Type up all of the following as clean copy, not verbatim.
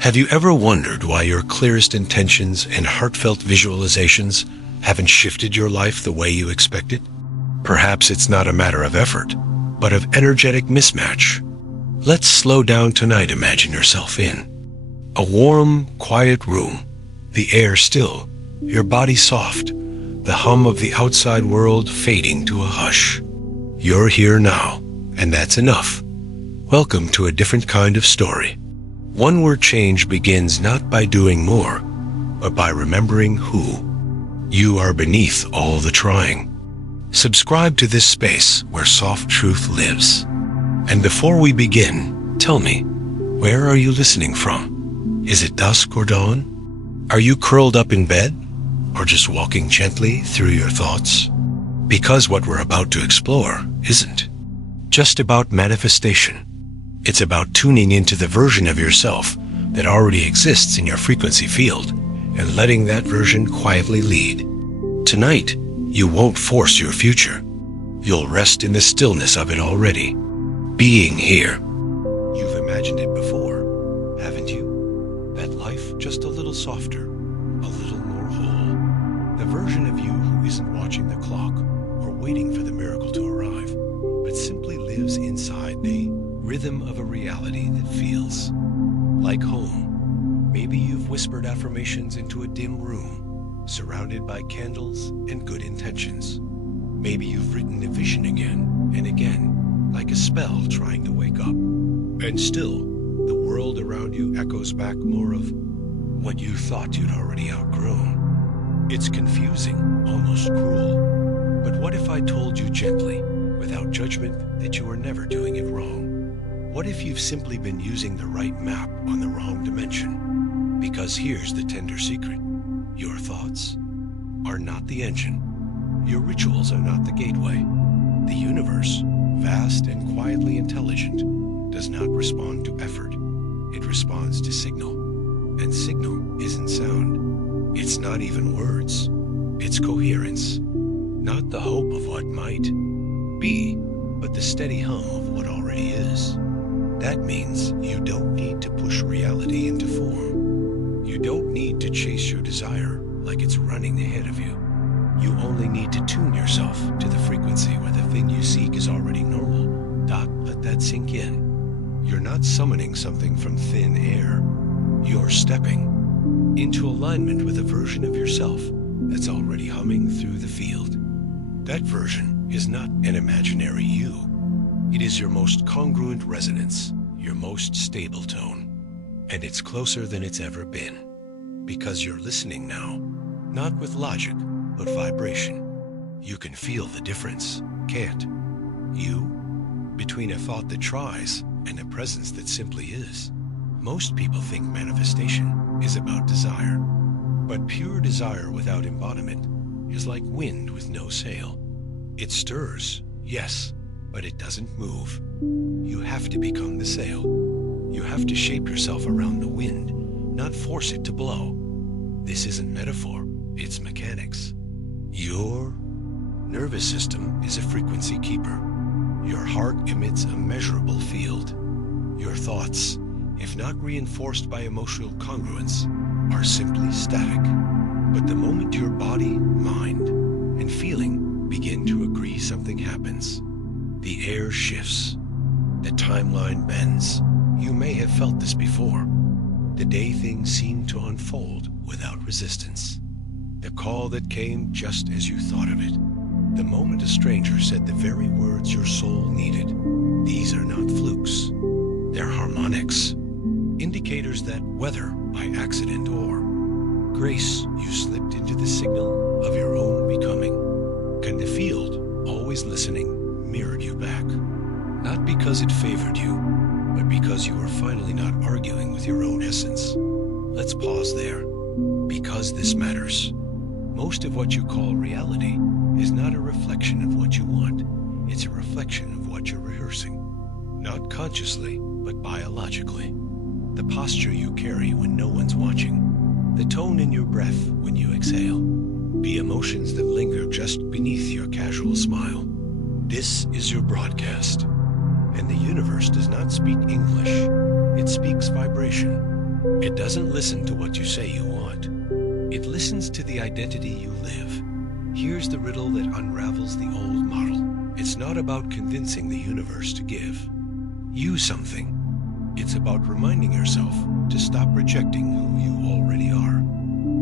Have you ever wondered why your clearest intentions and heartfelt visualizations haven't shifted your life the way you expected? Perhaps it's not a matter of effort, but of energetic mismatch. Let's slow down tonight. Imagine yourself in a warm, quiet room, the air still, your body soft, the hum of the outside world fading to a hush. You're here now, and that's enough. Welcome to a different kind of story. One where change begins not by doing more, but by remembering who. You are beneath all the trying. Subscribe to this space where soft truth lives. And before we begin, tell me, where are you listening from? Is it dusk or dawn? Are you curled up in bed? Or just walking gently through your thoughts? Because what we're about to explore isn't just about manifestation. It's about tuning into the version of yourself that already exists in your frequency field and letting that version quietly lead. Tonight, you won't force your future. You'll rest in the stillness of it already. Being here. You've imagined it before, haven't you? That life just a little softer, a little more whole. The version of you who isn't watching the clock or waiting for the miracle to arrive, but simply lives inside the rhythm of a reality that feels like home. Maybe you've whispered affirmations into a dim room, surrounded by candles and good intentions. Maybe you've written a vision again and again, like a spell trying to wake up. And still, the world around you echoes back more of what you thought you'd already outgrown. It's confusing, almost cruel. But what if I told you gently, without judgment, that you were never doing it wrong? What if you've simply been using the right map on the wrong dimension? Because here's the tender secret. Your thoughts are not the engine. Your rituals are not the gateway. The universe, vast and quietly intelligent, does not respond to effort. It responds to signal. And signal isn't sound. It's not even words. It's coherence. Not the hope of what might be, but the steady hum of what already is. That means you don't need to push reality into form. You don't need to chase your desire like it's running ahead of you. You only need to tune yourself to the frequency where the thing you seek is already normal. Let that sink in. You're not summoning something from thin air. You're stepping into alignment with a version of yourself that's already humming through the field. That version is not an imaginary you. It is your most congruent resonance, your most stable tone. And it's closer than it's ever been. Because you're listening now, not with logic, but vibration. You can feel the difference, can't you? Between a thought that tries and a presence that simply is. Most people think manifestation is about desire. But pure desire without embodiment is like wind with no sail. It stirs, yes, but it doesn't move. You have to become the sail. You have to shape yourself around the wind, not force it to blow. This isn't metaphor, it's mechanics. Your nervous system is a frequency keeper. Your heart emits a measurable field. Your thoughts, if not reinforced by emotional congruence, are simply static. But the moment your body, mind, and feeling begin to agree, something happens. The air shifts. The timeline bends. You may have felt this before. The day things seem to unfold without resistance. The call that came just as you thought of it. The moment a stranger said the very words your soul needed. These are not flukes. They're harmonics. Indicators that, whether by accident or grace, you slipped into the signal of your own becoming. Can the field, always listening, mirrored you back? Not because it favored you, but because you were finally not arguing with your own essence. Let's pause there, because this matters. Most of what you call reality is not a reflection of what you want. It's a reflection of what you're rehearsing. Not consciously, but biologically. The posture you carry when no one's watching. The tone in your breath when you exhale. The emotions that linger just beneath your casual smile. This is your broadcast. And the universe does not speak English. It speaks vibration. It doesn't listen to what you say you want. It listens to the identity you live. Here's the riddle that unravels the old model. It's not about convincing the universe to give you something. It's about reminding yourself to stop rejecting who you already are.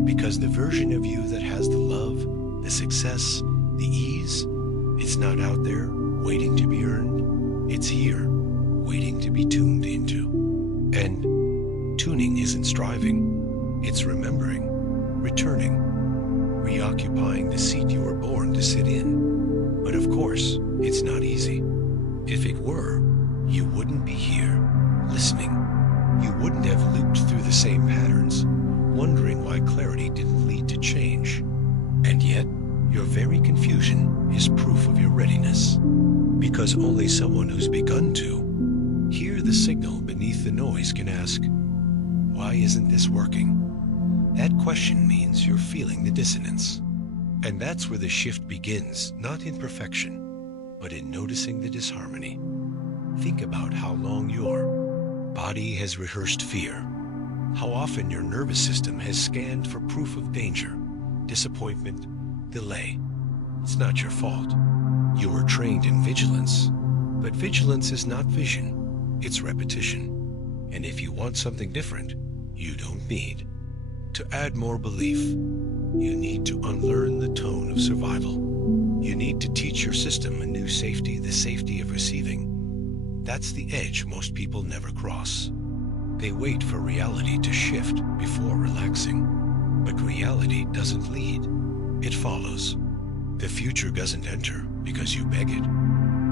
Because the version of you that has the love, the success, the ease, it's not out there waiting to be earned. It's here, waiting to be tuned into. And tuning isn't striving. It's remembering, returning, reoccupying the seat you were born to sit in. But of course, it's not easy. If it were, you wouldn't be here, listening. You wouldn't have looped through the same patterns, wondering why clarity didn't lead to change. And yet, your very confusion is proof of your readiness. Because only someone who's begun to hear the signal beneath the noise can ask, why isn't this working? That question means you're feeling the dissonance. And that's where the shift begins, not in perfection, but in noticing the disharmony. Think about how long your body has rehearsed fear, how often your nervous system has scanned for proof of danger, disappointment, delay. It's not your fault. You were trained in vigilance, but vigilance is not vision, it's repetition. And if you want something different, you don't need to add more belief. You need to unlearn the tone of survival. You need to teach your system a new safety, the safety of receiving. That's the edge most people never cross. They wait for reality to shift before relaxing. But reality doesn't lead, it follows. The future doesn't enter because you beg it.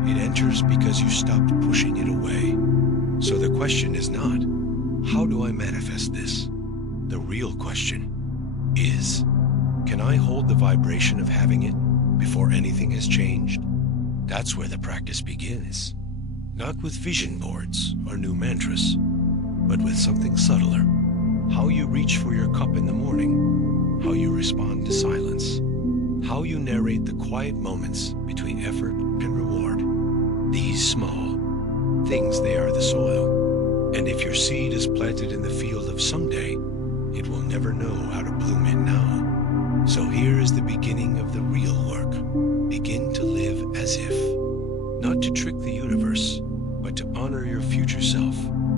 It enters because you stopped pushing it away. So the question is not, how do I manifest this? The real question is, can I hold the vibration of having it before anything has changed? That's where the practice begins. Not with vision boards or new mantras, but with something subtler. How you reach for your cup in the morning, how you respond to silence, how you narrate the quiet moments between effort and reward. These small things, they are the soil. And if your seed is planted in the field of someday, it will never know how to bloom it now. So here is the beginning of the real work. Begin to live as if, not to trick the universe, but to honor your future self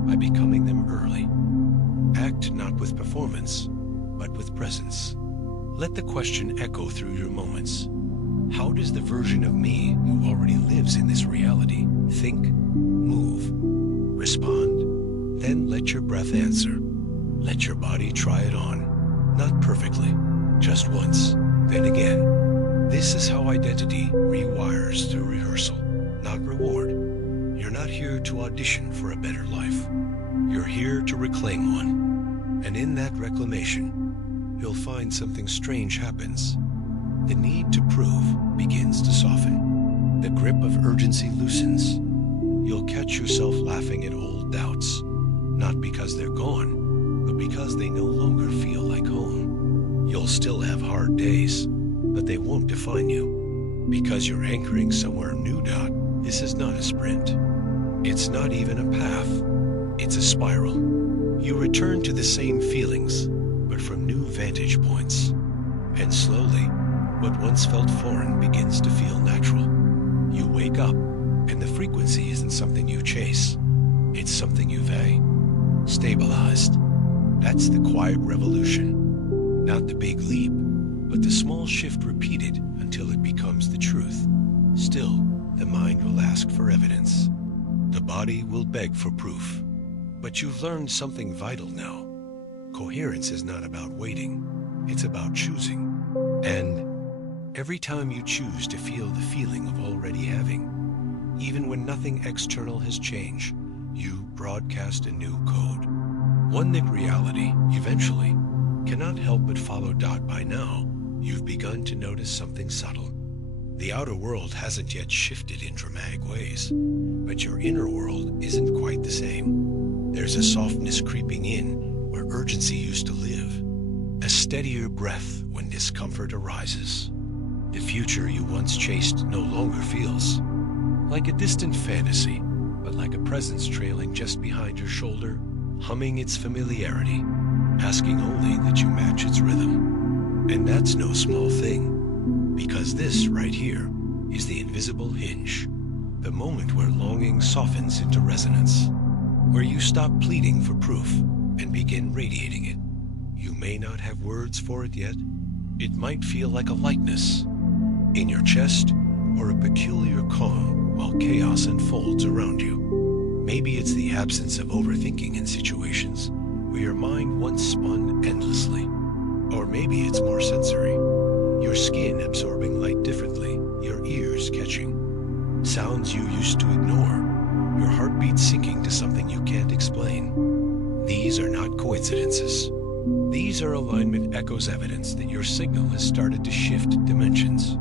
by becoming them early. Act not with performance, but with presence. Let the question echo through your moments. How does the version of me who already lives in this reality think, move, respond? Then let your breath answer. Let your body try it on. Not perfectly, just once, then again. This is how identity rewires through rehearsal, not reward. You're not here to audition for a better life. You're here to reclaim one. And in that reclamation, you'll find something strange happens. The need to prove begins to soften. The grip of urgency loosens. You'll catch yourself laughing at old doubts, not because they're gone, but because they no longer feel like home. You'll still have hard days, but they won't define you, because you're anchoring somewhere new. This is not a sprint. It's not even a path. It's a spiral. You return to the same feelings, but from new vantage points. And slowly, what once felt foreign begins to feel natural. You wake up, and the frequency isn't something you chase. It's something you've stabilized. That's the quiet revolution. Not the big leap, but the small shift repeated until it becomes the truth. Still, the mind will ask for evidence. The body will beg for proof. But you've learned something vital now. Coherence is not about waiting. It's about choosing. And every time you choose to feel the feeling of already having, even when nothing external has changed, you broadcast a new code. One that reality, eventually, cannot help but follow. By now, you've begun to notice something subtle. The outer world hasn't yet shifted in dramatic ways, but your inner world isn't quite the same. There's a softness creeping in where urgency used to live, a steadier breath when discomfort arises. The future you once chased no longer feels like a distant fantasy, but like a presence trailing just behind your shoulder, humming its familiarity, asking only that you match its rhythm. And that's no small thing, because this right here is the invisible hinge, the moment where longing softens into resonance, where you stop pleading for proof and begin radiating it. You may not have words for it yet. It might feel like a lightness in your chest or a peculiar calm while chaos unfolds around you. Maybe it's the absence of overthinking in situations where your mind once spun endlessly. Or maybe it's more sensory. Your skin absorbing light differently, your ears catching sounds you used to ignore, your heartbeat sinking to something you can't explain. These are not coincidences. These are alignment echoes, evidence that your signal has started to shift dimensions.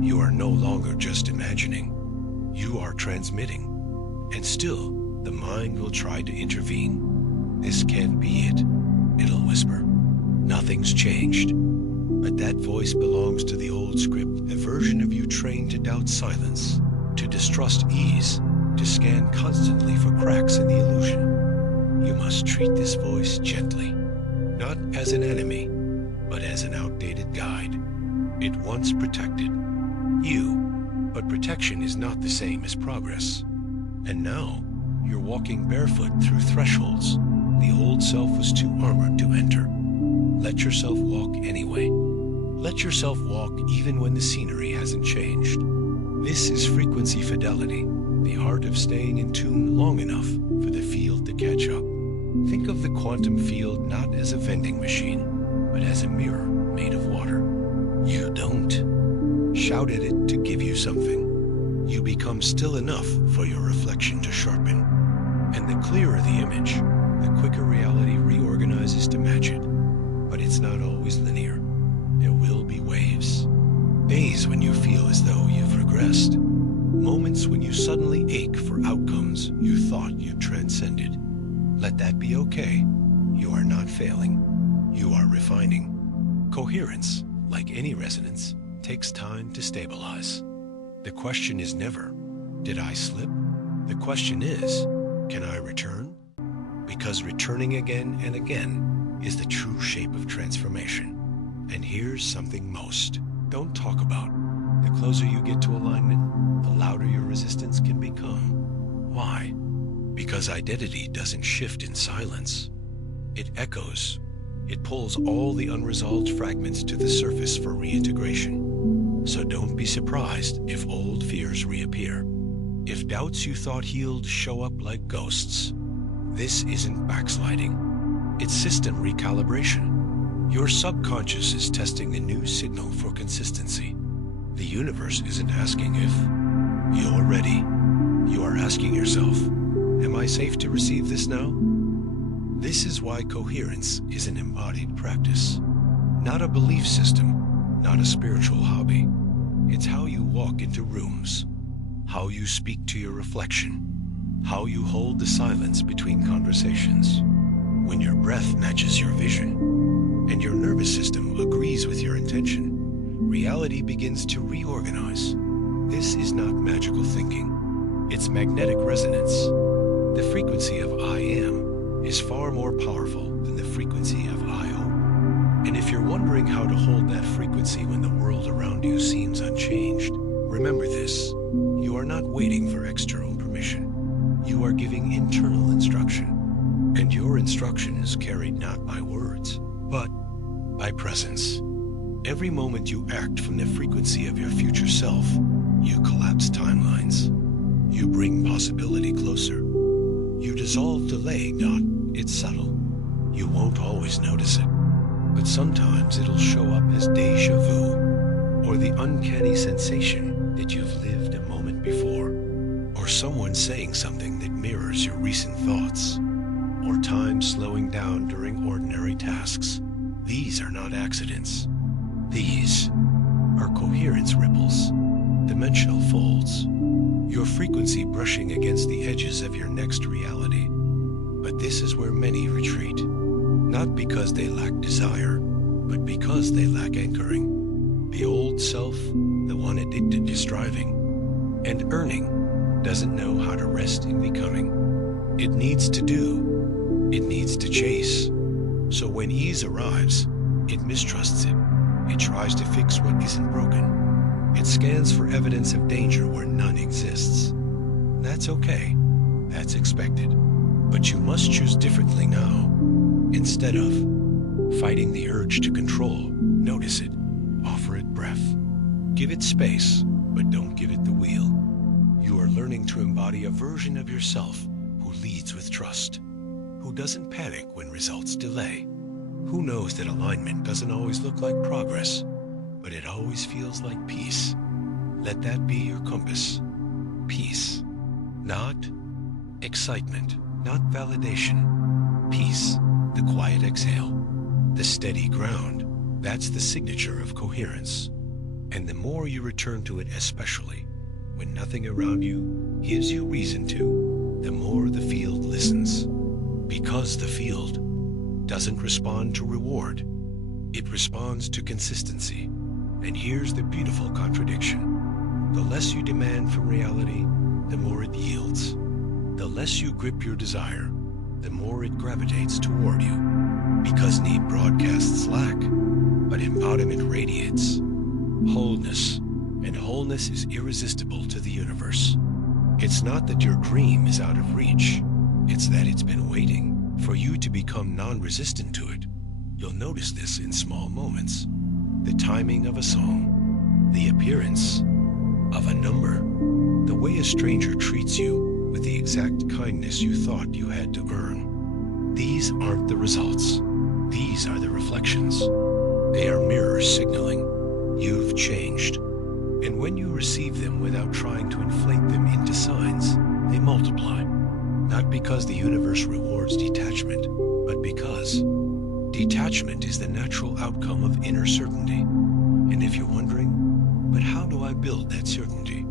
You are no longer just imagining. You are transmitting. And still, the mind will try to intervene. This can't be it, it'll whisper. Nothing's changed. But that voice belongs to the old script, a version of you trained to doubt silence, to distrust ease, to scan constantly for cracks in the illusion. You must treat this voice gently, not as an enemy, but as an outdated guide. It once protected you, but protection is not the same as progress. And now, you're walking barefoot through thresholds the old self was too armored to enter. Let yourself walk anyway. Let yourself walk even when the scenery hasn't changed. This is frequency fidelity, the art of staying in tune long enough for the field to catch up. Think of the quantum field not as a vending machine, but as a mirror made of water. You don't shout at it to give you something. You become still enough for your reflection to sharpen. And the clearer the image, the quicker reality reorganizes to match it. But it's not always linear. There will be waves. Days when you feel as though you've regressed. Moments when you suddenly ache for outcomes you thought you'd transcended. Let that be okay. You are not failing. You are refining. Coherence, like any resonance, takes time to stabilize. The question is never, did I slip? The question is, can I return? Because returning again and again is the true shape of transformation. And here's something most don't talk about. The closer you get to alignment, the louder your resistance can become. Why? Because identity doesn't shift in silence. It echoes. It pulls all the unresolved fragments to the surface for reintegration. So don't be surprised if old fears reappear. If doubts you thought healed show up like ghosts. This isn't backsliding. It's system recalibration. Your subconscious is testing the new signal for consistency. The universe isn't asking if you're ready. You are asking yourself, am I safe to receive this now? This is why coherence is an embodied practice. Not a belief system, not a spiritual hobby. It's how you walk into rooms, how you speak to your reflection, how you hold the silence between conversations. When your breath matches your vision, and your nervous system agrees with your intention, reality begins to reorganize. This is not magical thinking. It's magnetic resonance. The frequency of I am is far more powerful than the frequency of I own. And if you're wondering how to hold that frequency when the world around you seems unchanged, remember this. You are not waiting for external permission. You are giving internal instruction. And your instruction is carried not by words, but by presence. Every moment you act from the frequency of your future self, you collapse timelines. You bring possibility closer. You dissolve delay, not it's subtle. You won't always notice it, but sometimes it'll show up as deja vu, or the uncanny sensation that you've lived a moment before, or someone saying something that mirrors your recent thoughts, or time slowing down during ordinary tasks. These are not accidents. These are coherence ripples, dimensional folds, your frequency brushing against the edges of your next reality. But this is where many retreat, not because they lack desire, but because they lack anchoring. The old self, the one addicted to striving and earning, doesn't know how to rest in becoming. It needs to do, It needs to chase. So when ease arrives, it mistrusts it. It tries to fix what isn't broken. It scans for evidence of danger where none exists. That's okay. That's expected. But you must choose differently now. Instead of fighting the urge to control, notice it. Offer it breath. Give it space, but don't give it the wheel. You are learning to embody a version of yourself who leads with trust, who doesn't panic when results delay, who knows that alignment doesn't always look like progress, but it always feels like peace. Let that be your compass. Peace. Not excitement, not validation. Peace, the quiet exhale, the steady ground. That's the signature of coherence. And the more you return to it, especially when nothing around you gives you reason to, the more the field listens. Because the field doesn't respond to reward, it responds to consistency. And here's the beautiful contradiction. The less you demand from reality, the more it yields. The less you grip your desire, the more it gravitates toward you. Because need broadcasts lack, but embodiment radiates. Wholeness, and wholeness is irresistible to the universe. It's not that your dream is out of reach, it's that it's been waiting for you to become non-resistant to it. You'll notice this in small moments. The timing of a song, the appearance of a number, the way a stranger treats you with the exact kindness you thought you had to earn. These aren't the results. These are the reflections. They are mirrors signaling you've changed. And when you receive them without trying to inflate them into signs, they multiply. Not because the universe rewards detachment, but because detachment is the natural outcome of inner certainty. And if you're wondering, but how do I build that certainty?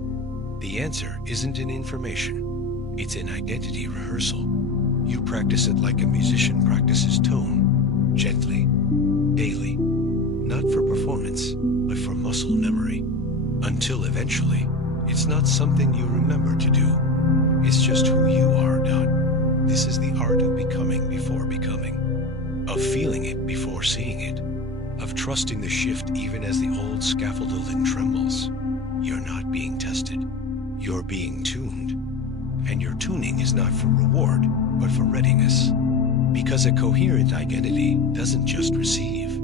The answer isn't in information. It's in identity rehearsal. You practice it like a musician practices tone, gently, daily, not for performance, but for muscle memory. Until eventually, it's not something you remember to do. It's just who you are, Dot. This is the art of becoming before becoming, of feeling it before seeing it, of trusting the shift even as the old scaffolding trembles. You're not being tested. You're being tuned. And your tuning is not for reward, but for readiness. Because a coherent identity doesn't just receive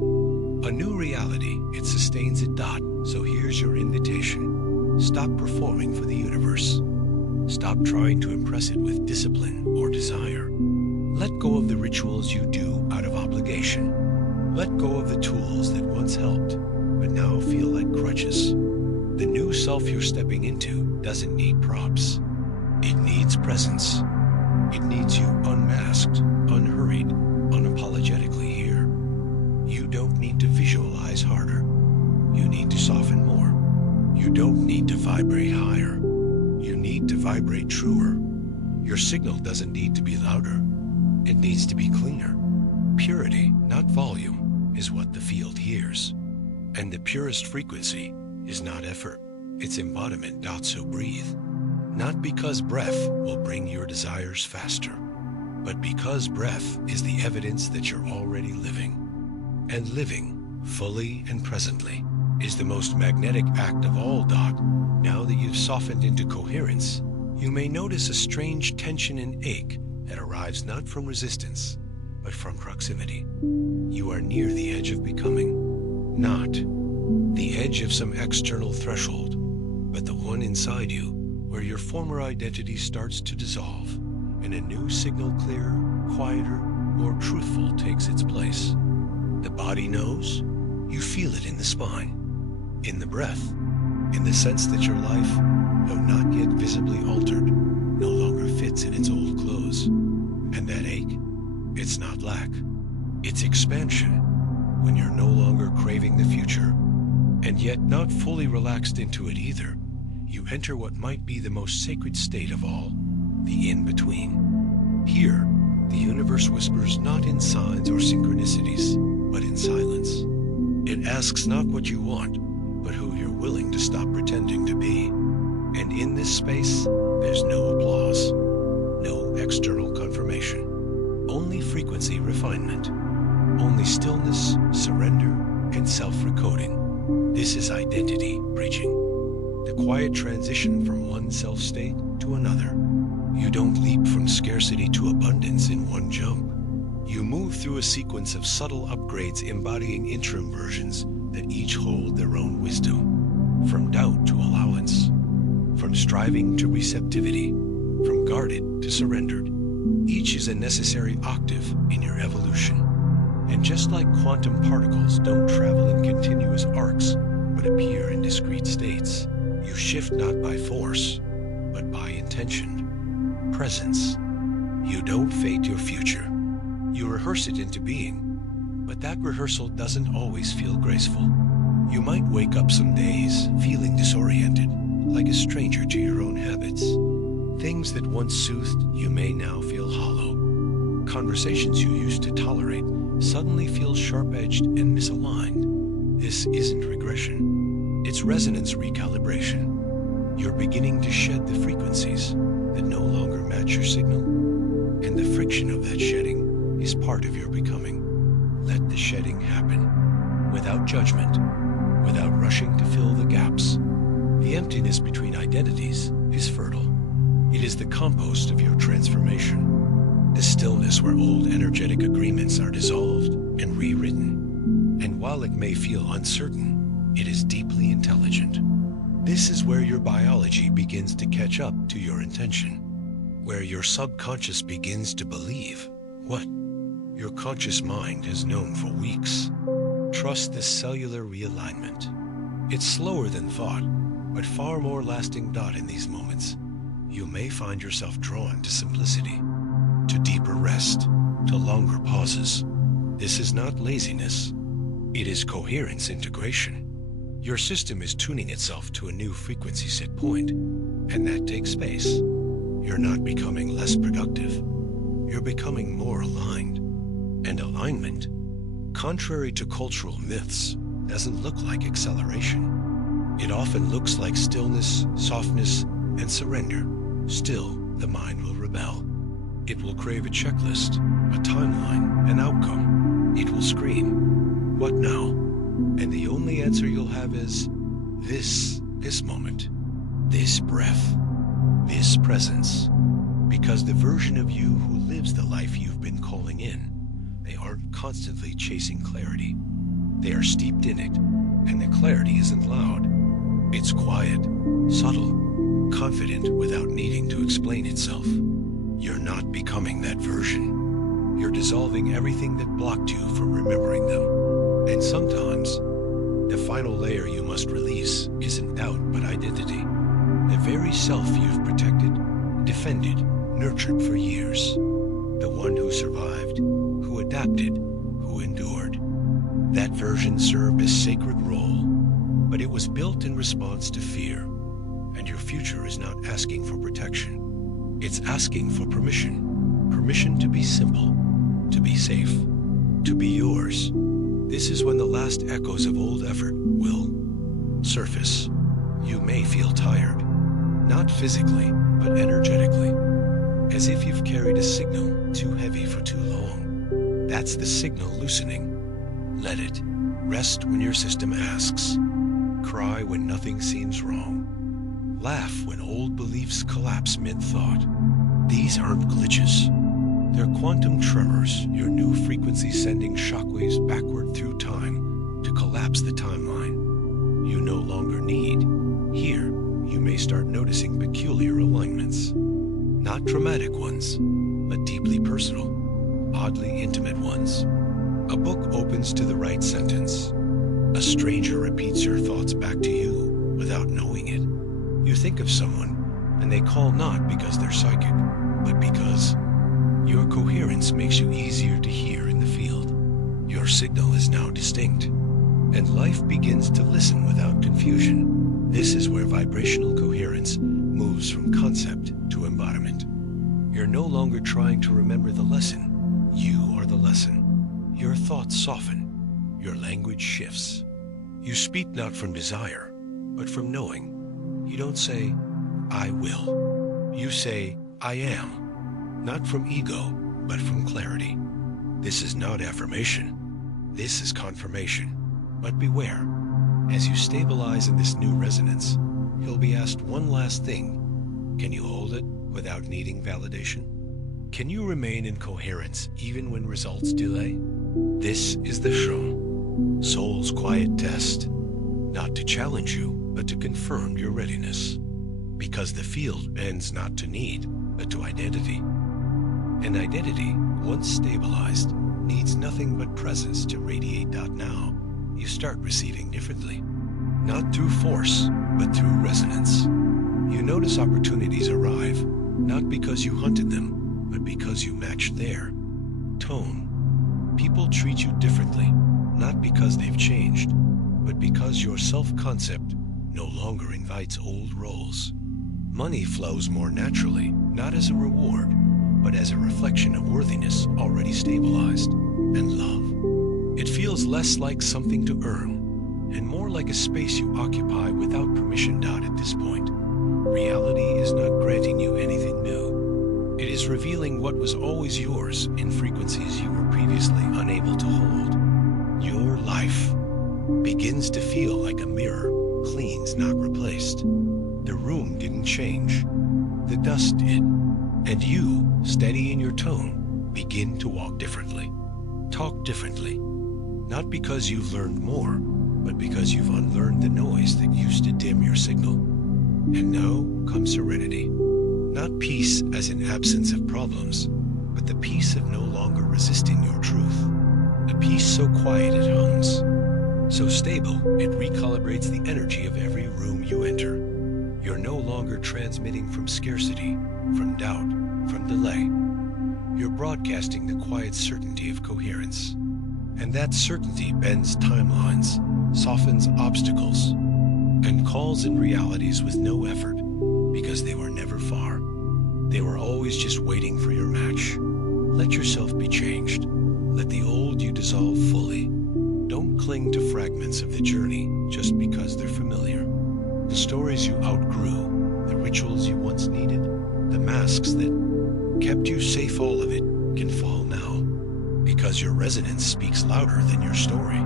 a new reality, it sustains it, Dot. So here's your invitation. Stop performing for the universe. Stop trying to impress it with discipline or desire. Let go of the rituals you do out of obligation. Let go of the tools that once helped, but now feel like crutches. The new self you're stepping into doesn't need props. It needs presence. It needs you unmasked, unhurried, unapologetically here. You don't need to visualize harder. You need to soften more. You don't need to vibrate higher. You need to vibrate truer. Your signal doesn't need to be louder. It needs to be cleaner. Purity, not volume, is what the field hears. And the purest frequency is not effort. It's embodiment. So breathe. Not because breath will bring your desires faster, but because breath is the evidence that you're already living. And living, fully and presently, is the most magnetic act of all, Dot. Now that you've softened into coherence, you may notice a strange tension and ache that arrives not from resistance, but from proximity. You are near the edge of becoming, not the edge of some external threshold, but the one inside you where your former identity starts to dissolve and a new signal, clearer, quieter, more truthful, takes its place. The body knows. You feel it in the spine, in the breath, in the sense that your life, though not yet visibly altered, no longer fits in its old clothes. And that ache, it's not lack, it's expansion. When you're no longer craving the future, and yet not fully relaxed into it either, you enter what might be the most sacred state of all, the in-between. Here, the universe whispers not in signs or synchronicities, but in silence. It asks not what you want, but who you're willing to stop pretending to be. And in this space, there's no applause, no external confirmation, only frequency refinement, only stillness, surrender, and self-recoding. This is identity bridging, the quiet transition from one self-state to another. You don't leap from scarcity to abundance in one jump. You move through a sequence of subtle upgrades embodying interim versions that each hold their own wisdom. From doubt to allowance, from striving to receptivity, from guarded to surrendered. Each is a necessary octave in your evolution. And just like quantum particles don't travel in continuous arcs, but appear in discrete states, you shift not by force, but by intention, presence. You don't fate your future. You rehearse it into being, but that rehearsal doesn't always feel graceful. You might wake up some days feeling disoriented, like a stranger to your own habits. Things that once soothed you may now feel hollow. Conversations you used to tolerate suddenly feel sharp-edged and misaligned. This isn't regression. It's resonance recalibration. You're beginning to shed the frequencies that no longer match your signal, and the friction of that shedding is part of your becoming. Let the shedding happen, without judgment, without rushing to fill the gaps. The emptiness between identities is fertile. It is the compost of your transformation, the stillness where old energetic agreements are dissolved and rewritten. And while it may feel uncertain, it is deeply intelligent. This is where your biology begins to catch up to your intention, where your subconscious begins to believe what your conscious mind has known for weeks. Trust this cellular realignment. It's slower than thought, but far more lasting. In these moments, you may find yourself drawn to simplicity, to deeper rest, to longer pauses. This is not laziness. It is coherence integration. Your system is tuning itself to a new frequency set point, and that takes space. You're not becoming less productive. You're becoming more aligned. And alignment, contrary to cultural myths, doesn't look like acceleration. It often looks like stillness, softness, and surrender. Still, the mind will rebel. It will crave a checklist, a timeline, an outcome. It will scream, "What now?" And the only answer you'll have is, this moment, this breath, this presence. Because the version of you who lives the life you've been calling in, they aren't constantly chasing clarity. They are steeped in it, and the clarity isn't loud. It's quiet, subtle, confident without needing to explain itself. You're not becoming that version. You're dissolving everything that blocked you from remembering them. And sometimes, the final layer you must release isn't doubt but identity. The very self you've protected, defended, nurtured for years. The one who survived, who adapted, who endured. That version served a sacred role, but it was built in response to fear. And your future is not asking for protection. It's asking for permission. Permission to be simple, to be safe, to be yours. This is when the last echoes of old effort will surface. You may feel tired, not physically, but energetically, as if you've carried a signal too heavy for too long. That's the signal loosening. Let it. Rest when your system asks. Cry when nothing seems wrong. Laugh when old beliefs collapse mid-thought. These aren't glitches. They're quantum tremors, your new frequency sending shockwaves backward through time to collapse the timeline you no longer need. Here, you may start noticing peculiar alignments. Not dramatic ones, but deeply personal, oddly intimate ones. A book opens to the right sentence. A stranger repeats your thoughts back to you without knowing it. You think of someone, and they call not because they're psychic, but because your coherence makes you easier to hear in the field. Your signal is now distinct, and life begins to listen without confusion. This is where vibrational coherence moves from concept to embodiment. You're no longer trying to remember the lesson. You are the lesson. Your thoughts soften. Your language shifts. You speak not from desire, but from knowing. You don't say, "I will." You say, "I am." Not from ego, but from clarity. This is not affirmation. This is confirmation. But beware, as you stabilize in this new resonance, you'll be asked one last thing. Can you hold it without needing validation? Can you remain in coherence even when results delay? This is the Shroom, Soul's quiet test, not to challenge you, but to confirm your readiness. Because the field bends not to need, but to identity. And identity, once stabilized, needs nothing but presence to radiate. Now, you start receiving differently. Not through force, but through resonance. You notice opportunities arrive, not because you hunted them, but because you matched their tone. People treat you differently, not because they've changed, but because your self-concept no longer invites old roles. Money flows more naturally, not as a reward, but as a reflection of worthiness already stabilized. And love. It feels less like something to earn, and more like a space you occupy without permission. At this point, reality is not granting you anything new. It is revealing what was always yours in frequencies you were previously unable to hold. Your life begins to feel like a mirror, cleans, not replaced. The room didn't change. The dust did. And you, steady in your tone, begin to walk differently. Talk differently. Not because you've learned more, but because you've unlearned the noise that used to dim your signal. And now comes serenity. Not peace as in absence of problems, but the peace of no longer resisting your truth. A peace so quiet it hums, so stable it recalibrates the energy of every room you enter. You're no longer transmitting from scarcity, from doubt, from delay. You're broadcasting the quiet certainty of coherence. And that certainty bends timelines, softens obstacles, and calls in realities with no effort, because they were never far. They were always just waiting for your match. Let yourself be changed. Let the old you dissolve fully. Don't cling to fragments of the journey just because they're familiar. The stories you outgrew, the rituals you once needed, the masks that kept you safe, all of it can fall now. Because your resonance speaks louder than your story.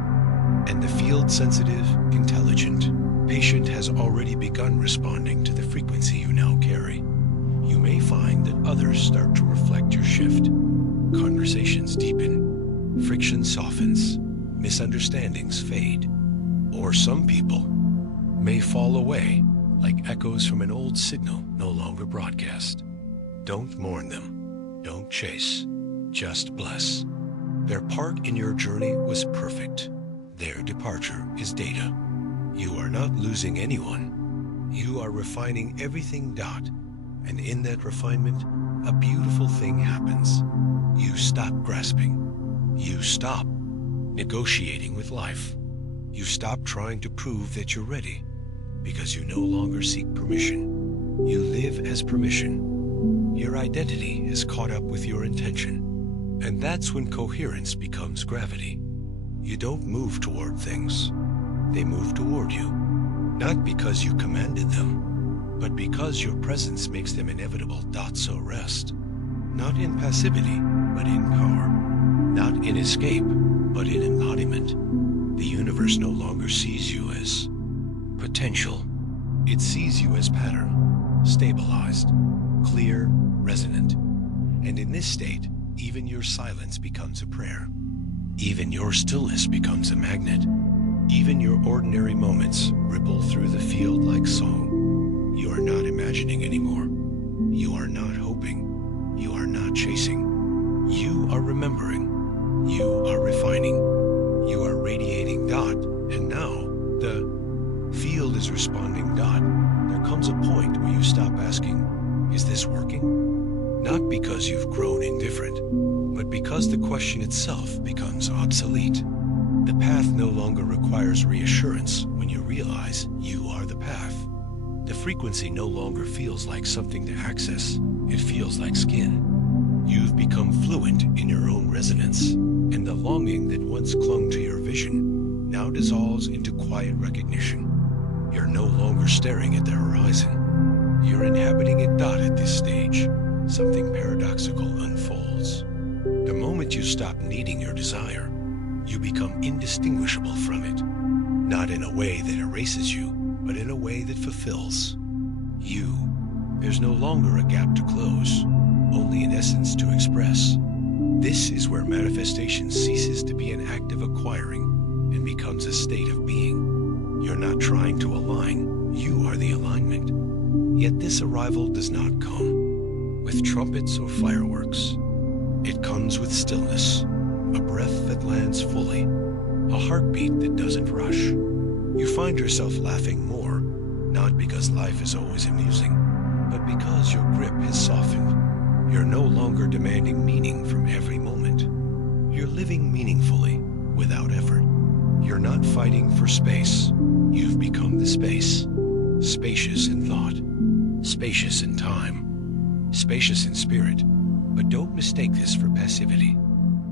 And the field sensitive, intelligent, patient has already begun responding to the frequency you now carry. You may find that others start to reflect your shift. Conversations deepen, friction softens, misunderstandings fade. Or some people may fall away like echoes from an old signal no longer broadcast. Don't mourn them. Don't chase. Just bless. Their part in your journey was perfect. Their departure is data. You are not losing anyone. You are refining everything. And in that refinement, a beautiful thing happens. You stop grasping. You stop negotiating with life. You stop trying to prove that you're ready, because you no longer seek permission. You live as permission. Your identity is caught up with your intention. And that's when coherence becomes gravity. You don't move toward things. They move toward you. Not because you commanded them, but because your presence makes them inevitable. So rest. Not in passivity, but in power. Not in escape, but in embodiment. The universe no longer sees you as potential. It sees you as pattern, stabilized, clear, resonant. And in this state, even your silence becomes a prayer. Even your stillness becomes a magnet. Even your ordinary moments ripple through the field like song. You are not imagining anymore. You are not hoping. You are not chasing. You are remembering. You are refining. You are radiating. And now, the field is responding. There comes a point where you stop asking, is this working? Not because you've grown indifferent, but because the question itself becomes obsolete. The path no longer requires reassurance when you realize you are the path. The frequency no longer feels like something to access. It feels like skin. You've become fluent in your own resonance, and the longing that once clung to your vision now dissolves into quiet recognition. You're no longer staring at the horizon. You're inhabiting it. At this stage, something paradoxical unfolds. The moment you stop needing your desire, you become indistinguishable from it, not in a way that erases you, but in a way that fulfills you. There's no longer a gap to close, only an essence to express. This is where manifestation ceases to be an act of acquiring and becomes a state of being. You're not trying to align, you are the alignment. Yet this arrival does not come with trumpets or fireworks. It comes with stillness, a breath that lands fully, a heartbeat that doesn't rush. You find yourself laughing more, not because life is always amusing, but because your grip has softened. You're no longer demanding meaning from every moment. You're living meaningfully, without effort. You're not fighting for space. You've become the space. Spacious in thought, spacious in time, spacious in spirit. But don't mistake this for passivity.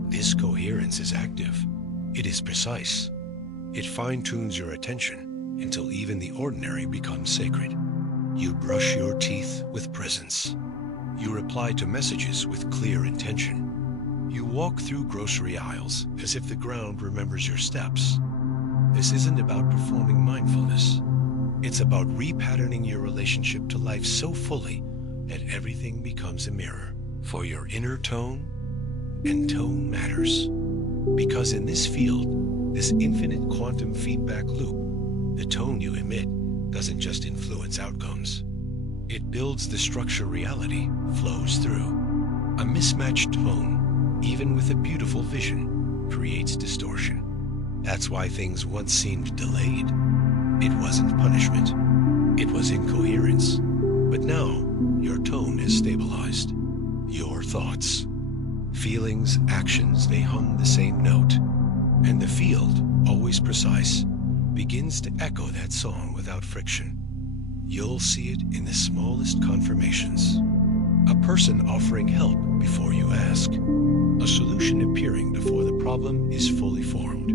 This coherence is active. It is precise. It fine-tunes your attention until even the ordinary becomes sacred. You brush your teeth with presence. You reply to messages with clear intention. You walk through grocery aisles as if the ground remembers your steps. This isn't about performing mindfulness. It's about repatterning your relationship to life so fully that everything becomes a mirror for your inner tone, and tone matters. Because in this field, this infinite quantum feedback loop, the tone you emit doesn't just influence outcomes. It builds the structure reality flows through. A mismatched tone, even with a beautiful vision, creates distortion. That's why things once seemed delayed. It wasn't punishment. It was incoherence. But now, your tone has stabilized. Your thoughts, feelings, actions, they hum the same note. And the field, always precise, begins to echo that song without friction. You'll see it in the smallest confirmations. A person offering help before you ask. A solution appearing before the problem is fully formed.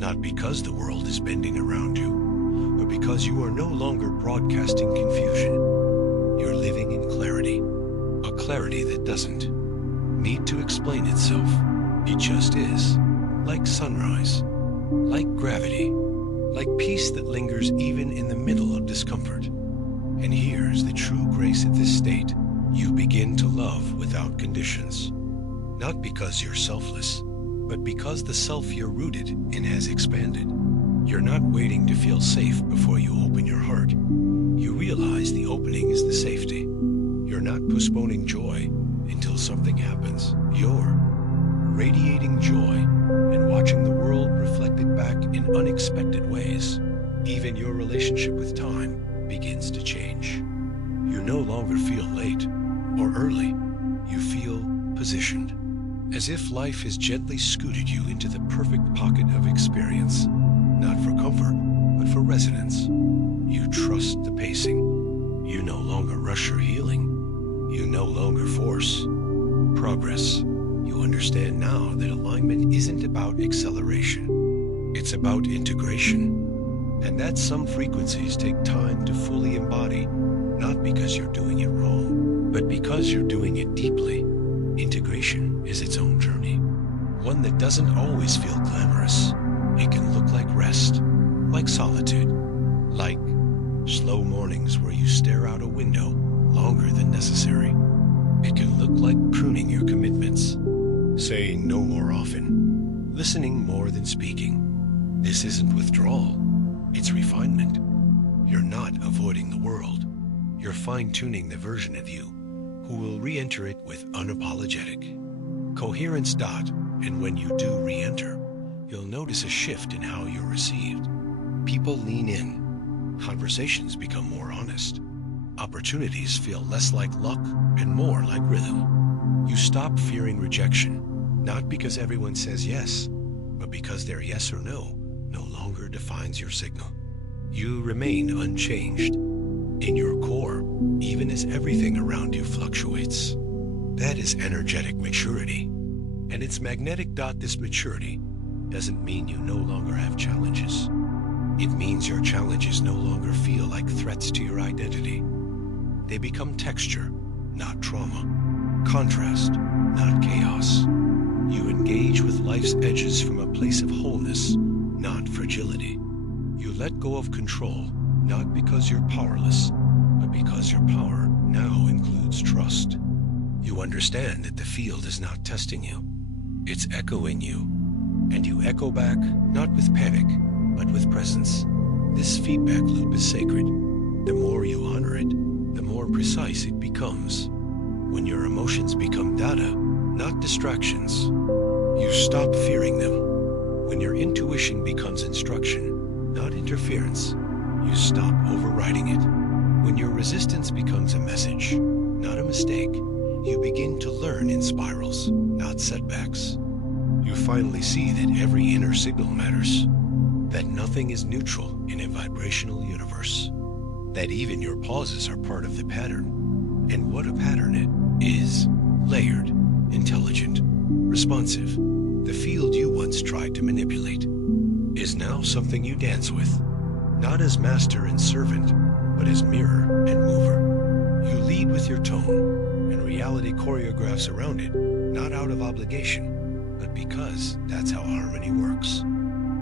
Not because the world is bending around you, but because you are no longer broadcasting confusion. You're living in clarity. A clarity that doesn't need to explain itself. It just is. Like sunrise. Like gravity. Like peace that lingers even in the middle of discomfort. And here's the true grace at this state. You begin to love without conditions. Not because you're selfless, but because the self you're rooted in has expanded. You're not waiting to feel safe before you open your heart. You realize the opening is the safety. You're not postponing joy until something happens. You're radiating joy and watching the world reflected back in unexpected ways. Even your relationship with time begins to change. You no longer feel late or early. You feel positioned, as if life has gently scooted you into the perfect pocket of experience, not for comfort, but for resonance. You trust the pacing. You no longer rush your healing. You no longer force progress. You understand now that alignment isn't about acceleration. It's about integration. And that some frequencies take time to fully embody, not because you're doing it wrong, but because you're doing it deeply. Integration is its own journey, one that doesn't always feel glamorous. It can look like rest, like solitude, like slow mornings where you stare out a window longer than necessary. It can look like pruning your commitments, saying no more often, listening more than speaking. This isn't withdrawal, it's refinement. You're not avoiding the world. You're fine-tuning the version of you who will re-enter it with unapologetic coherence. And when you do re-enter, you'll notice a shift in how you're received. People lean in. Conversations become more honest. Opportunities feel less like luck and more like rhythm. You stop fearing rejection, not because everyone says yes, but because their yes or no longer defines your signal. You remain unchanged in your core, even as everything around you fluctuates. That is energetic maturity. And it's magnetic. This maturity doesn't mean you no longer have challenges. It means your challenges no longer feel like threats to your identity. They become texture, not trauma. Contrast, not chaos. emerges from a place of wholeness, not fragility. You let go of control, not because you're powerless, but because your power now includes trust. You understand that the field is not testing you. It's echoing you. And you echo back, not with panic, but with presence. This feedback loop is sacred. The more you honor it, the more precise it becomes. When your emotions become data, not distractions, you stop fearing them. When your intuition becomes instruction, not interference, you stop overriding it. When your resistance becomes a message, not a mistake, you begin to learn in spirals, not setbacks. You finally see that every inner signal matters, that nothing is neutral in a vibrational universe, that even your pauses are part of the pattern. And what a pattern it is: layered, intelligent, responsive. The field you once tried to manipulate is now something you dance with, not as master and servant, but as mirror and mover. You lead with your tone, and reality choreographs around it, not out of obligation, but because that's how harmony works.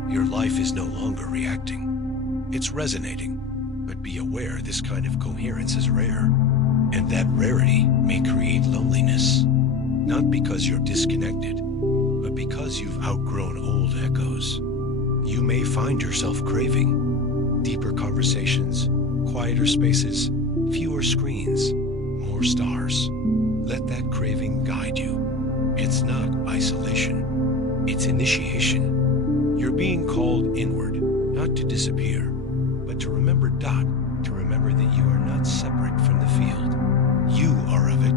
Your life is no longer reacting. It's resonating, but be aware this kind of coherence is rare, and that rarity may create loneliness, not because you're disconnected, but because you've outgrown old echoes. You may find yourself craving deeper conversations, quieter spaces, fewer screens, more stars. Let that craving guide you. It's not isolation, it's initiation. You're being called inward, not to disappear, but to remember to remember that you are not separate from the field. You are of it.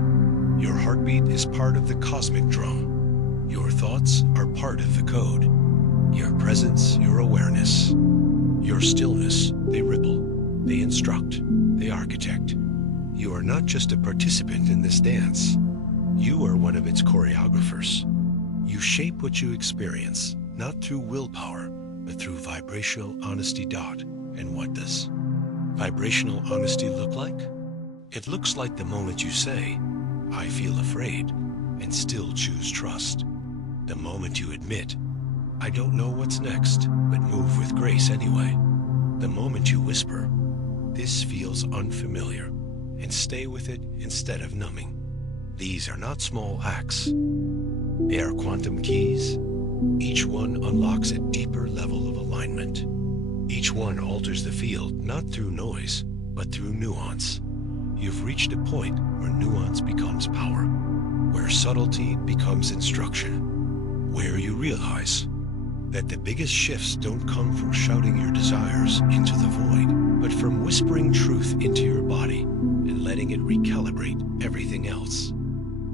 Your heartbeat is part of the cosmic drum. Your thoughts are part of the code. Your presence, your awareness, your stillness, they ripple, they instruct, they architect. You are not just a participant in this dance. You are one of its choreographers. You shape what you experience, not through willpower, but through vibrational honesty. And what does vibrational honesty look like? It looks like the moment you say, "I feel afraid," and still choose trust. The moment you admit, "I don't know what's next, but move with grace anyway." The moment you whisper, "This feels unfamiliar," and stay with it instead of numbing. These are not small acts. They are quantum keys. Each one unlocks a deeper level of alignment. Each one alters the field, not through noise, but through nuance. You've reached a point where nuance becomes power, where subtlety becomes instruction, where you realize that the biggest shifts don't come from shouting your desires into the void, but from whispering truth into your body and letting it recalibrate everything else.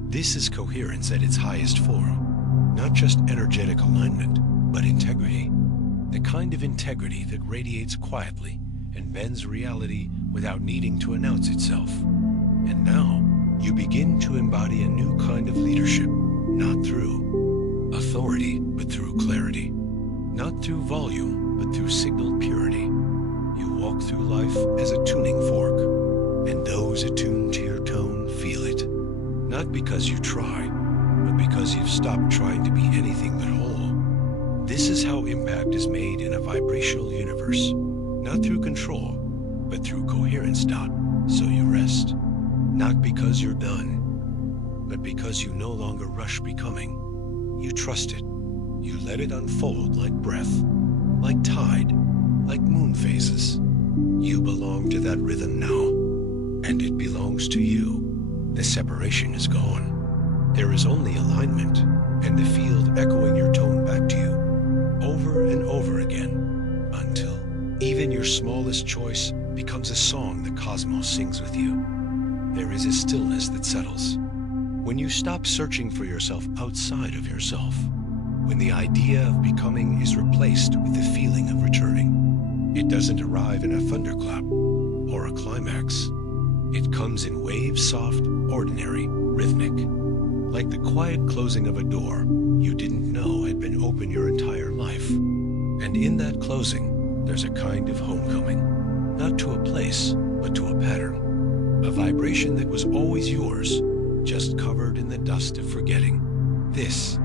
This is coherence at its highest form, not just energetic alignment, but integrity. The kind of integrity that radiates quietly and bends reality without needing to announce itself. And now, you begin to embody a new kind of leadership, not through authority, but through clarity. Not through volume, but through signal purity. You walk through life as a tuning fork, and those attuned to your tone feel it. Not because you try, but because you've stopped trying to be anything but whole. This is how impact is made in a vibrational universe, not through control, but through coherence. So you rest, not because you're done, but because you no longer rush becoming. You trust it. You let it unfold like breath, like tide, like moon phases. You belong to that rhythm now, and it belongs to you. The separation is gone. There is only alignment, and the field echoing your tone back to you, over and over again, until even your smallest choice becomes a song the cosmos sings with you. There is a stillness that settles. When you stop searching for yourself outside of yourself, when the idea of becoming is replaced with the feeling of returning, it doesn't arrive in a thunderclap or a climax. It comes in waves, soft, ordinary, rhythmic, like the quiet closing of a door you didn't know had been open your entire life. And in that closing, there's a kind of homecoming, not to a place, but to a pattern, a vibration that was always yours, just covered in the dust of forgetting. This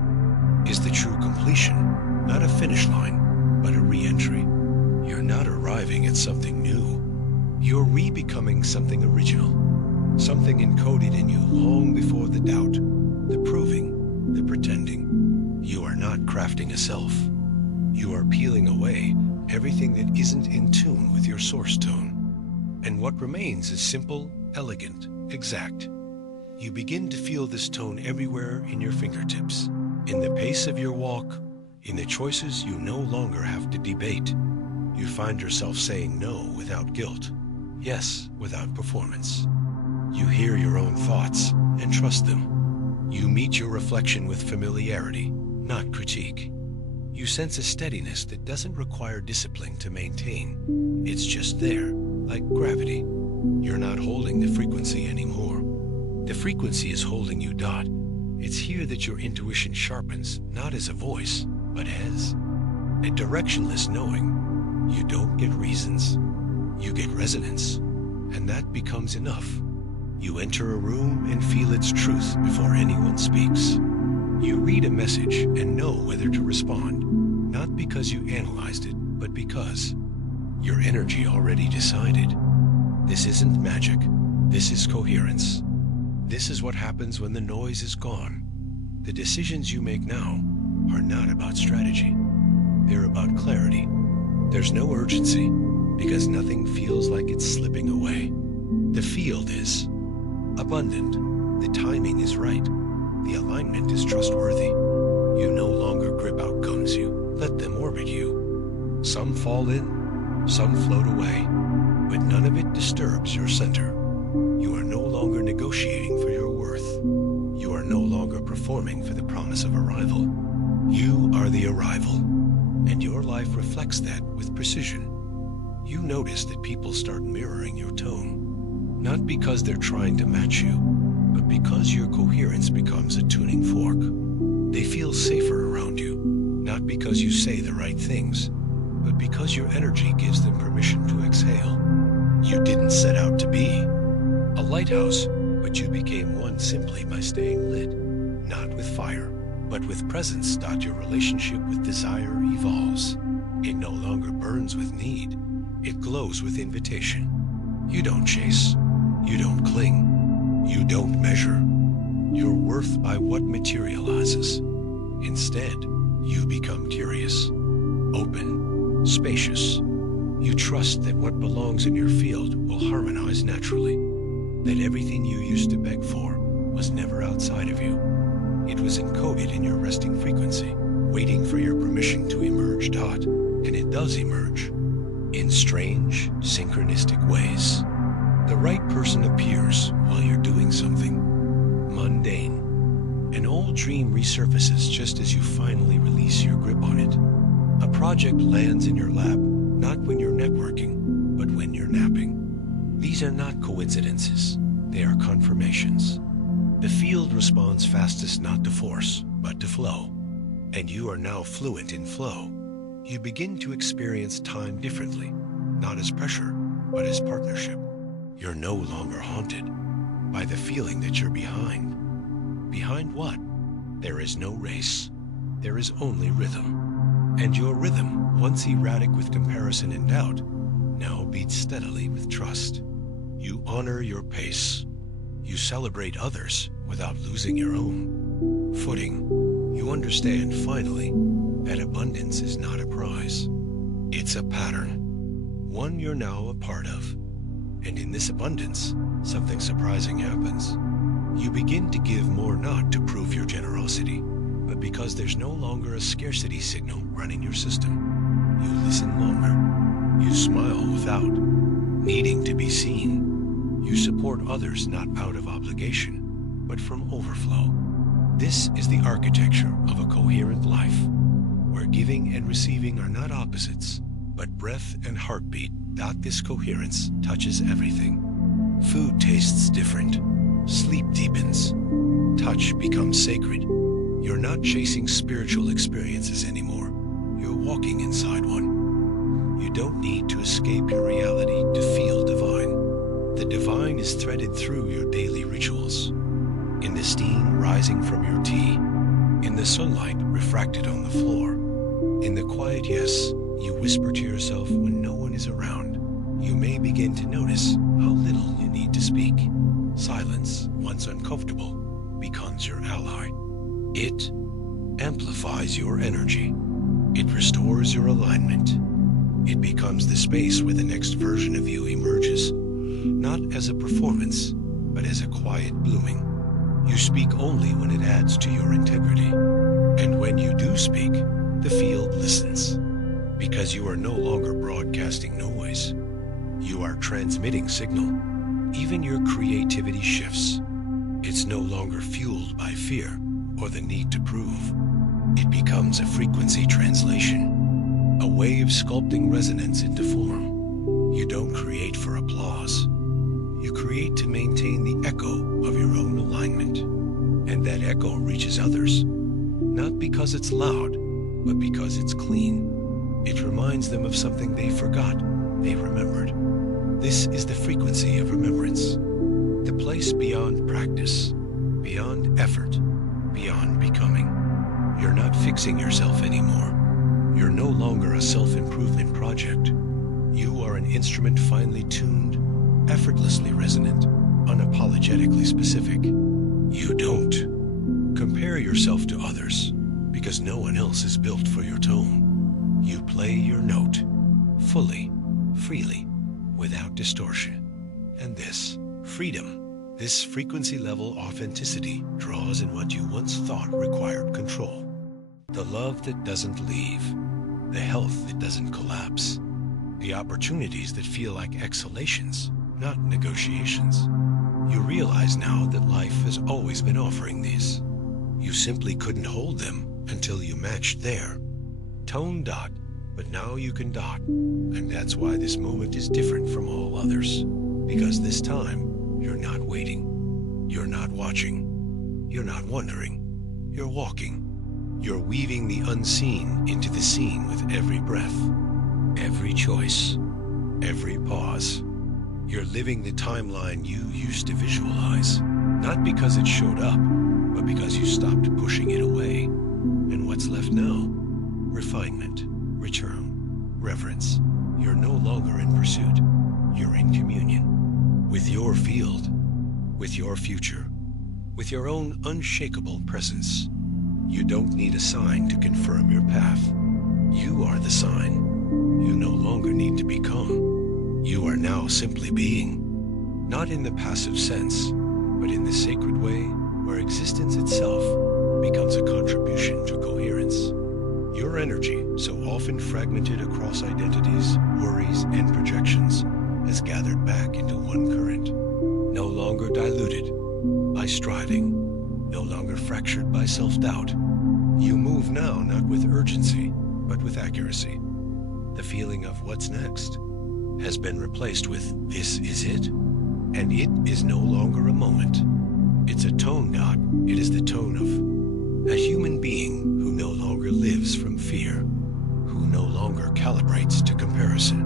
is the true completion, not a finish line, but a re-entry. You're not arriving at something new. You're re-becoming something original, something encoded in you long before the doubt, the proving, the pretending. You are not crafting a self. You are peeling away everything that isn't in tune with your source tone. And what remains is simple, elegant, exact. You begin to feel this tone everywhere in your fingertips, in the pace of your walk, in the choices you no longer have to debate. You find yourself saying no without guilt, yes without performance. You hear your own thoughts and trust them. You meet your reflection with familiarity, not critique. You sense a steadiness that doesn't require discipline to maintain. It's just there, like gravity. You're not holding the frequency anymore. The frequency is holding you. It's here that your intuition sharpens, not as a voice, but as a directionless knowing. You don't get reasons. You get resonance, and that becomes enough. You enter a room and feel its truth before anyone speaks. You read a message and know whether to respond, not because you analyzed it, but because your energy already decided. This isn't magic. This is coherence. This is what happens when the noise is gone. The decisions you make now are not about strategy. They're about clarity. There's no urgency because nothing feels like it's slipping away. The field is abundant. The timing is right. The alignment is trustworthy. You no longer grip outcomes. You let them orbit you. Some fall in, some float away, but none of it disturbs your center. You are no longer negotiating for your worth. You are no longer performing for the promise of arrival. You are the arrival, and your life reflects that with precision. You notice that people start mirroring your tone, not because they're trying to match you, but because your coherence becomes a tuning fork. They feel safer around you, not because you say the right things, but because your energy gives them permission to exhale. You didn't set out to be a lighthouse, but you became one simply by staying lit, not with fire, but with presence. Your relationship with desire evolves. It no longer burns with need. It glows with invitation. You don't chase. You don't cling. You don't measure your worth by what materializes. Instead, you become curious, open, spacious. You trust that what belongs in your field will harmonize naturally, that everything you used to beg for was never outside of you. It was encoded in your resting frequency, waiting for your permission to emerge. And it does emerge in strange, synchronistic ways. The right person appears while you're doing something mundane. An old dream resurfaces just as you finally release your grip on it. A project lands in your lap, not when you're networking, but when you're napping. These are not coincidences. They are confirmations. The field responds fastest not to force, but to flow. And you are now fluent in flow. You begin to experience time differently, not as pressure, but as partnership. You're no longer haunted by the feeling that you're behind. Behind what? There is no race. There is only rhythm. And your rhythm, once erratic with comparison and doubt, now beats steadily with trust. You honor your pace. You celebrate others without losing your own footing. You understand, finally, that abundance is not a prize. It's a pattern, one you're now a part of. And in this abundance, something surprising happens. You begin to give more not to prove your generosity, but because there's no longer a scarcity signal running your system. You listen longer. You smile without needing to be seen. You support others not out of obligation, but from overflow. This is the architecture of a coherent life, where giving and receiving are not opposites, but breath and heartbeat. This coherence touches everything. Food tastes different. Sleep deepens. Touch becomes sacred. You're not chasing spiritual experiences anymore. You're walking inside one. You don't need to escape your reality to feel divine. The divine is threaded through your daily rituals. In the steam rising from your tea, in the sunlight refracted on the floor, in the quiet yes you whisper to yourself when no one is around. You may begin to notice how little you need to speak. Silence, once uncomfortable, becomes your ally. It amplifies your energy. It restores your alignment. It becomes the space where the next version of you emerges, not as a performance, but as a quiet blooming. You speak only when it adds to your integrity. And when you do speak, the field listens, because you are no longer broadcasting noise. You are transmitting signal. Even your creativity shifts. It's no longer fueled by fear or the need to prove. It becomes a frequency translation, a way of sculpting resonance into form. You don't create for applause. You create to maintain the echo of your own alignment. And that echo reaches others, not because it's loud, but because it's clean. It reminds them of something they forgot, they remembered. This is the frequency of remembrance, the place beyond practice, beyond effort, beyond becoming. You're not fixing yourself anymore. You're no longer a self-improvement project. You are an instrument finely tuned, effortlessly resonant, unapologetically specific. You don't compare yourself to others, because no one else is built for your tone. You play your note, fully, freely, without distortion. And this freedom, this frequency level authenticity draws in what you once thought required control. The love that doesn't leave, the health that doesn't collapse, the opportunities that feel like exhalations, not negotiations. You realize now that life has always been offering these. You simply couldn't hold them until you matched their tone dot, but now you can dot. And that's why this moment is different from all others. Because this time, you're not waiting. You're not watching. You're not wondering. You're walking. You're weaving the unseen into the seen with every breath, every choice, every pause. You're living the timeline you used to visualize, not because it showed up, but because you stopped pushing it away. And what's left now? Refinement, return, reverence. You're no longer in pursuit. You're in communion with your field, with your future, with your own unshakable presence. You don't need a sign to confirm your path. You are the sign. You no longer need to become. You are now simply being, not in the passive sense, but in the sacred way where existence itself becomes a contribution to coherence. Your energy, so often fragmented across identities, worries, and projections, has gathered back into one current, no longer diluted by striving, no longer fractured by self-doubt. You move now not with urgency, but with accuracy. The feeling of what's next has been replaced with this is it, and it is no longer a moment. It's a tone dot. It is the tone of a human being who no longer lives from fear, who no longer calibrates to comparison,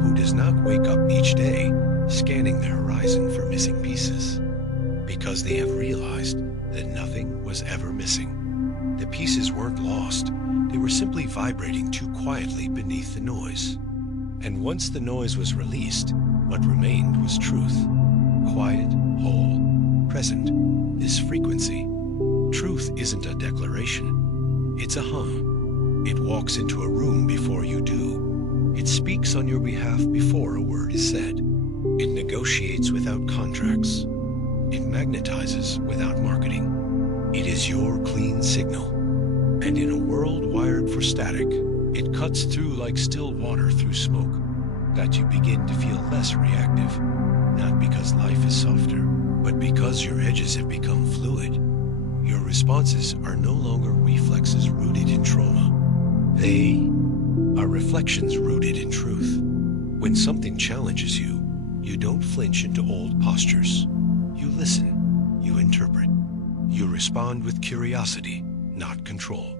who does not wake up each day scanning the horizon for missing pieces, because they have realized that nothing was ever missing. The pieces weren't lost, they were simply vibrating too quietly beneath the noise. And once the noise was released, what remained was truth. Quiet, whole, present, this frequency. Truth isn't a declaration, it's a hum. It walks into a room before you do. It speaks on your behalf before a word is said. It negotiates without contracts. It magnetizes without marketing. It is your clean signal. And in a world wired for static, it cuts through like still water through smoke, that you begin to feel less reactive, not because life is softer, but because your edges have become fluid. Your responses are no longer reflexes rooted in trauma. They are reflections rooted in truth. When something challenges you, you don't flinch into old postures. You listen, you interpret, you respond with curiosity, not control.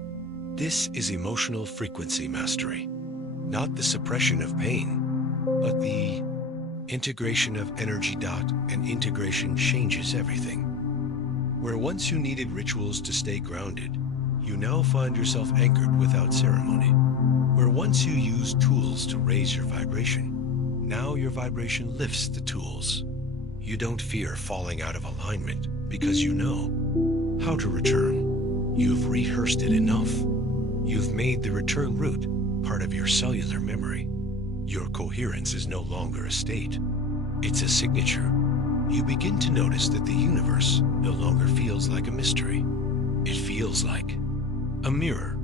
This is emotional frequency mastery, not the suppression of pain, but the integration of energy dot, and integration changes everything. Where once you needed rituals to stay grounded, You now find yourself anchored without ceremony. Where once you used tools to raise your vibration, now your vibration lifts the tools. You don't fear falling out of alignment because you know how to return. You've rehearsed it enough. You've made the return route part of your cellular memory. Your coherence is no longer a state. It's a signature. You begin to notice that the universe no longer feels like a mystery. It feels like a mirror,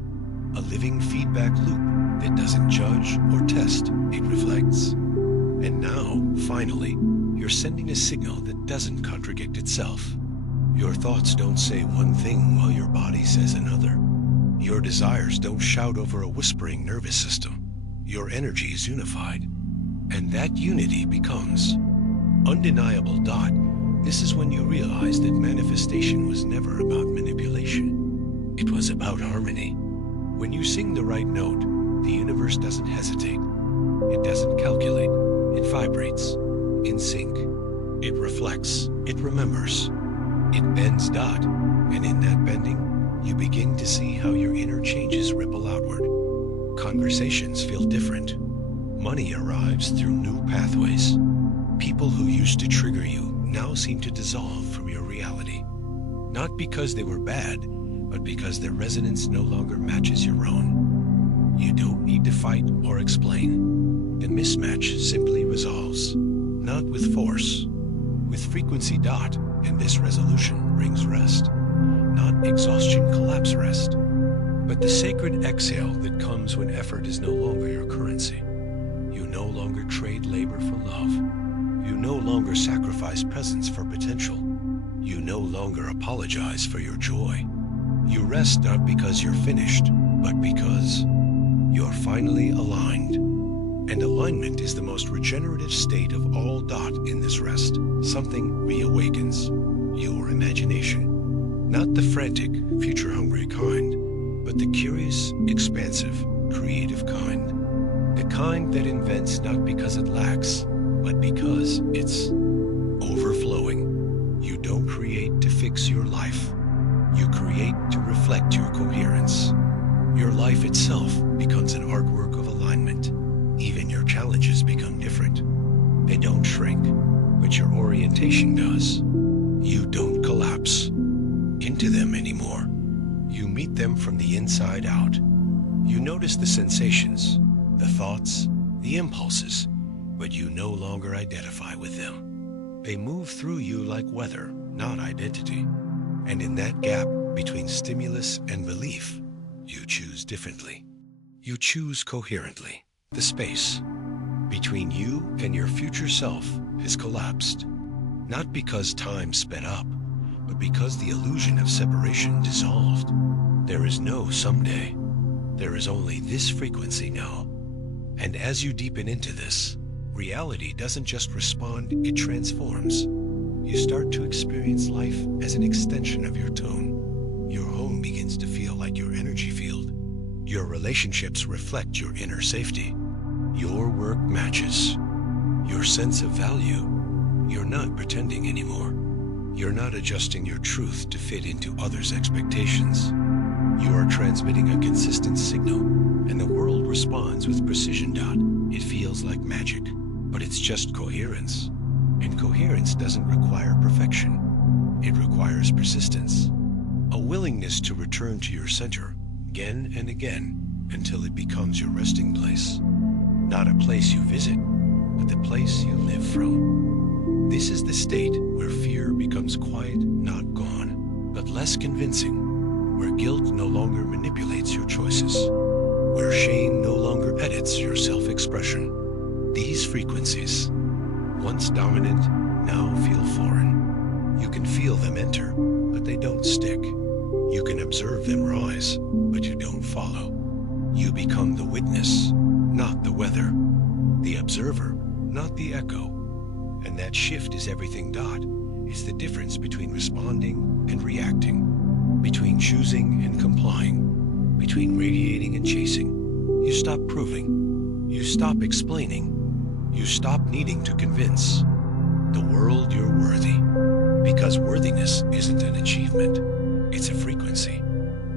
a living feedback loop that doesn't judge or test, it reflects. And now, finally, you're sending a signal that doesn't contradict itself. Your thoughts don't say one thing while your body says another. Your desires don't shout over a whispering nervous system. Your energy is unified. And that unity becomes undeniable. This is when you realize that manifestation was never about manipulation. It was about harmony. When you sing the right note, the universe doesn't hesitate. It doesn't calculate. It vibrates in sync. It reflects. It remembers. It bends. And in that bending, you begin to see how your inner changes ripple outward. Conversations feel different. Money arrives through new pathways. People who used to trigger you now seem to dissolve from your reality. Not because they were bad, but because their resonance no longer matches your own. You don't need to fight or explain. The mismatch simply resolves, not with force, with frequency. And this resolution brings rest. Not exhaustion, collapse rest, but the sacred exhale that comes when effort is no longer your currency. You no longer trade labor for love. You no longer sacrifice presence for potential. You no longer apologize for your joy. You rest not because you're finished, but because you're finally aligned. And alignment is the most regenerative state of all. In this rest, something reawakens. Your imagination. Not the frantic, future-hungry kind, but the curious, expansive, creative kind. The kind that invents not because it lacks, but because it's overflowing. You don't create to fix your life. You create to reflect your coherence. Your life itself becomes an artwork of alignment. Even your challenges become different. They don't shrink, but your orientation does. You don't collapse into them anymore. You meet them from the inside out. You notice the sensations, the thoughts, the impulses, but you no longer identify with them. They move through you like weather, not identity. And in that gap between stimulus and belief, you choose differently. You choose coherently. The space between you and your future self has collapsed, not because time sped up, but because the illusion of separation dissolved. There is no someday. There is only this frequency now. And as you deepen into this, reality doesn't just respond, it transforms. You start to experience life as an extension of your tone. Your home begins to feel like your energy field. Your relationships reflect your inner safety. Your work matches your sense of value. You're not pretending anymore. You're not adjusting your truth to fit into others' expectations. You are transmitting a consistent signal, and the world responds with precision. It feels like magic, but it's just coherence. And coherence doesn't require perfection. It requires persistence. A willingness to return to your center again and again until it becomes your resting place. Not a place you visit, but the place you live from. This is the state where fear becomes quiet, not gone, but less convincing, where guilt no longer manipulates your choices, where shame no longer edits your self-expression. These frequencies, once dominant, now feel foreign. You can feel them enter, but they don't stick. You can observe them rise, but you don't follow. You become the witness, not the weather, the observer, not the echo. And that shift is everything. It's the difference between responding and reacting, between choosing and complying, between radiating and chasing. You stop proving. You stop explaining. You stop needing to convince the world you're worthy. Because worthiness isn't an achievement, it's a frequency.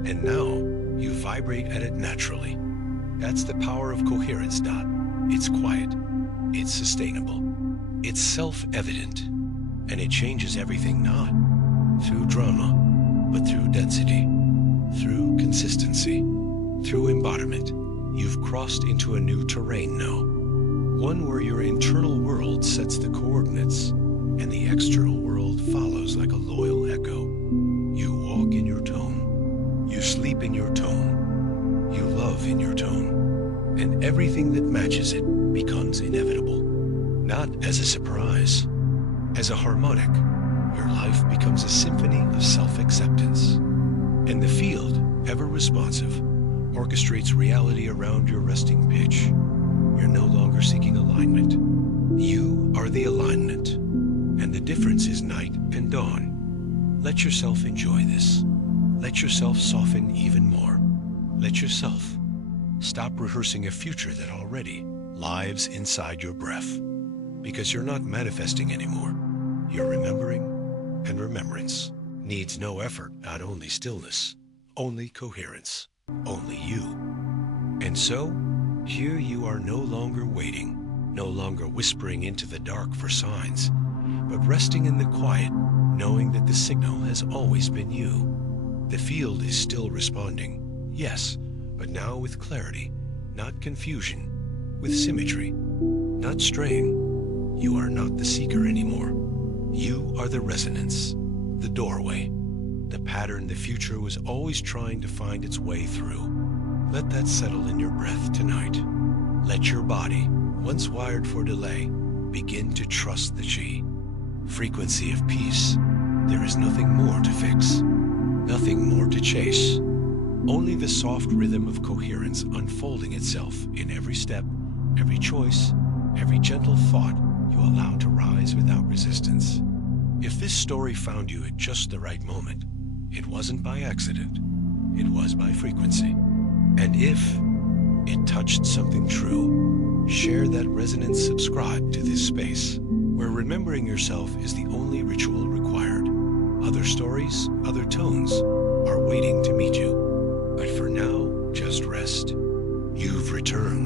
And now you vibrate at it naturally. That's the power of coherence, Dot. It's quiet, it's sustainable, it's self-evident, and it changes everything not through drama, but through density, through consistency, through embodiment. You've crossed into a new terrain now, one where your internal world sets the coordinates, and the external world follows like a loyal echo. You walk in your tone, you sleep in your tone, you love in your tone, and everything that matches it becomes inevitable, not as a surprise, as a harmonic. Your life becomes a symphony of self-acceptance, and the field, ever responsive, orchestrates reality around your resting pitch. You're no longer seeking alignment. You are the alignment, and the difference is night and dawn. Let yourself enjoy this. Let yourself soften even more. Let yourself stop rehearsing a future that already lives inside your breath, because you're not manifesting anymore. You're remembering, and remembrance needs no effort, not only stillness, only coherence, only you. And so, here you are no longer waiting, no longer whispering into the dark for signs, but resting in the quiet, knowing that the signal has always been you. The field is still responding, yes, but now with clarity, not confusion, with symmetry, not straying. You are not the seeker anymore. You are the resonance, the doorway, the pattern the future was always trying to find its way through. Let that settle in your breath tonight. Let your body, once wired for delay, begin to trust the G. Frequency of peace. There is nothing more to fix, nothing more to chase. Only the soft rhythm of coherence unfolding itself in every step, every choice, every gentle thought you allow to rise without resistance. If this story found you at just the right moment, it wasn't by accident, it was by frequency. And if it touched something true, share that resonance, subscribe to this space, where remembering yourself is the only ritual required. Other stories, other tones are waiting to meet you. But for now, just rest. You've returned.